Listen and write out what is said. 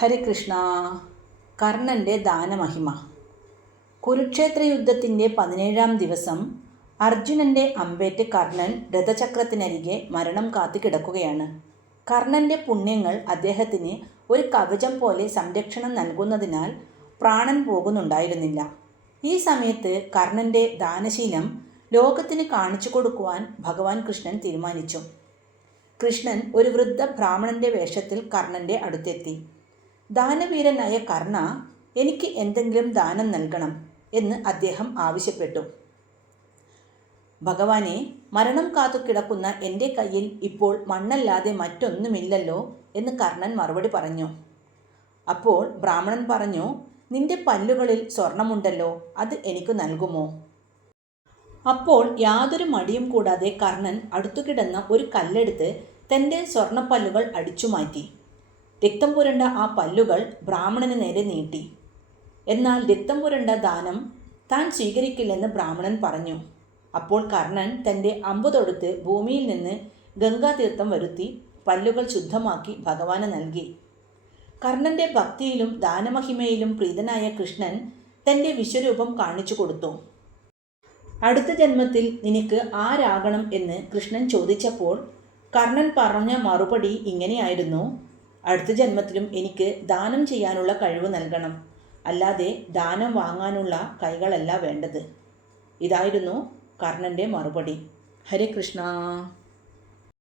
ഹരികൃഷ്ണ. കർണൻ്റെ ദാനമഹിമ. കുരുക്ഷേത്ര യുദ്ധത്തിൻ്റെ 17-ാം ദിവസം അർജുനൻ്റെ അമ്പേറ്റ് കർണൻ രഥചക്രത്തിനരികെ മരണം കാത്തു കിടക്കുകയാണ്. കർണൻ്റെ പുണ്യങ്ങൾ അദ്ദേഹത്തിന് ഒരു കവചം പോലെ സംരക്ഷണം നൽകുന്നതിനാൽ പ്രാണൻ പോകുന്നുണ്ടായിരുന്നില്ല. ഈ സമയത്ത് കർണൻ്റെ ദാനശീലം ലോകത്തിന് കാണിച്ചു കൊടുക്കുവാൻ ഭഗവാൻ കൃഷ്ണൻ തീരുമാനിച്ചു. കൃഷ്ണൻ ഒരു വൃദ്ധ ബ്രാഹ്മണൻ്റെ വേഷത്തിൽ കർണൻ്റെ അടുത്തെത്തി. ദാനവീരനായ കർണ, എനിക്ക് എന്തെങ്കിലും ദാനം നൽകണം എന്ന് അദ്ദേഹം ആവശ്യപ്പെട്ടു. ഭഗവാനെ, മരണം കാത്തു കിടക്കുന്ന എൻ്റെ കയ്യിൽ ഇപ്പോൾ മണ്ണല്ലാതെ മറ്റൊന്നുമില്ലല്ലോ എന്ന് കർണൻ മറുപടി പറഞ്ഞു. അപ്പോൾ ബ്രാഹ്മണൻ പറഞ്ഞു, നിന്റെ പല്ലുകളിൽ സ്വർണമുണ്ടല്ലോ, അത് എനിക്ക് നൽകുമോ? അപ്പോൾ യാതൊരു മടിയും കൂടാതെ കർണൻ അടുത്തുകിടന്ന ഒരു കല്ലെടുത്ത് തൻ്റെ സ്വർണപ്പല്ലുകൾ അടിച്ചു മാറ്റി. രക്തം പുരണ്ട ആ പല്ലുകൾ ബ്രാഹ്മണന് നേരെ നീട്ടി. എന്നാൽ രക്തം പുരണ്ട ദാനം താൻ സ്വീകരിക്കില്ലെന്ന് ബ്രാഹ്മണൻ പറഞ്ഞു. അപ്പോൾ കർണൻ തൻ്റെ അമ്പു തൊടുത്ത് ഭൂമിയിൽ നിന്ന് ഗംഗാതീർത്ഥം വരുത്തി പല്ലുകൾ ശുദ്ധമാക്കി ഭഗവാന് നൽകി. കർണൻ്റെ ഭക്തിയിലും ദാനമഹിമയിലും പ്രീതനായ കൃഷ്ണൻ തൻ്റെ വിശ്വരൂപം കാണിച്ചു കൊടുത്തു. അടുത്ത ജന്മത്തിൽ നിനക്ക് ആരാകണം എന്ന് കൃഷ്ണൻ ചോദിച്ചപ്പോൾ കർണൻ പറഞ്ഞ മറുപടി ഇങ്ങനെയായിരുന്നു: അടുത്ത ജന്മത്തിലും എനിക്ക് ദാനം ചെയ്യാനുള്ള കഴിവ് നൽകണം, അല്ലാതെ ദാനം വാങ്ങാനുള്ള കൈകളല്ല വേണ്ടത്. ഇതായിരുന്നു കർണൻ്റെ മറുപടി. ഹരേ കൃഷ്ണ.